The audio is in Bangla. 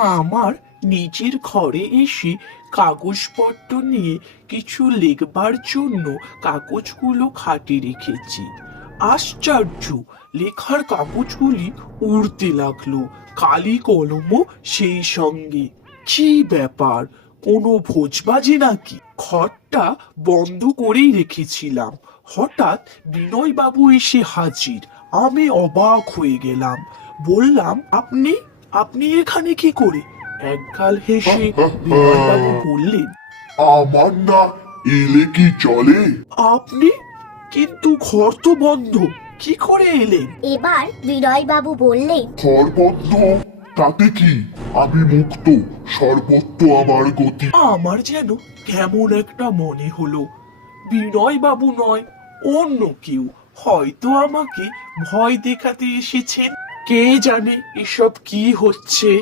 আমার নিজের ঘরে এসে কাগজপত্র নিয়ে কিছু লিখবার জন্য কাগজগুলো খাটে রেখেছি। আশ্চর্য, লেখার কাগজগুলি উড়তে লাগলো, কালি কলমও সেই সঙ্গে। কি ব্যাপার, কোনো ভোজবাজি নাকি? ঘরটা বন্ধ করেই রেখেছিলাম, হঠাৎ বিনয় বাবু এসে হাজির। আমি অবাক হয়ে গেলাম। বললাম, আপনি আপনি এখানে কি করে? একগাল হেসে বিনয় বাবু বললেন, আমার না এলে কি চলে? আপনি? কিন্তু ঘর তো বন্ধ, কি করে এলেন? এবার বিনয়বাবু বললেন, ঘর বন্ধ তাতে কি, আমি মুক্ত, সর্বত্র আমার গতি। আমার যেন কেমন একটা মনে হলো, বিনয় বাবু নয়, অন্য কেউ হয়তো আমাকে ভয় দেখাতে এসেছেন। কে জানে এসব কি হচ্ছে।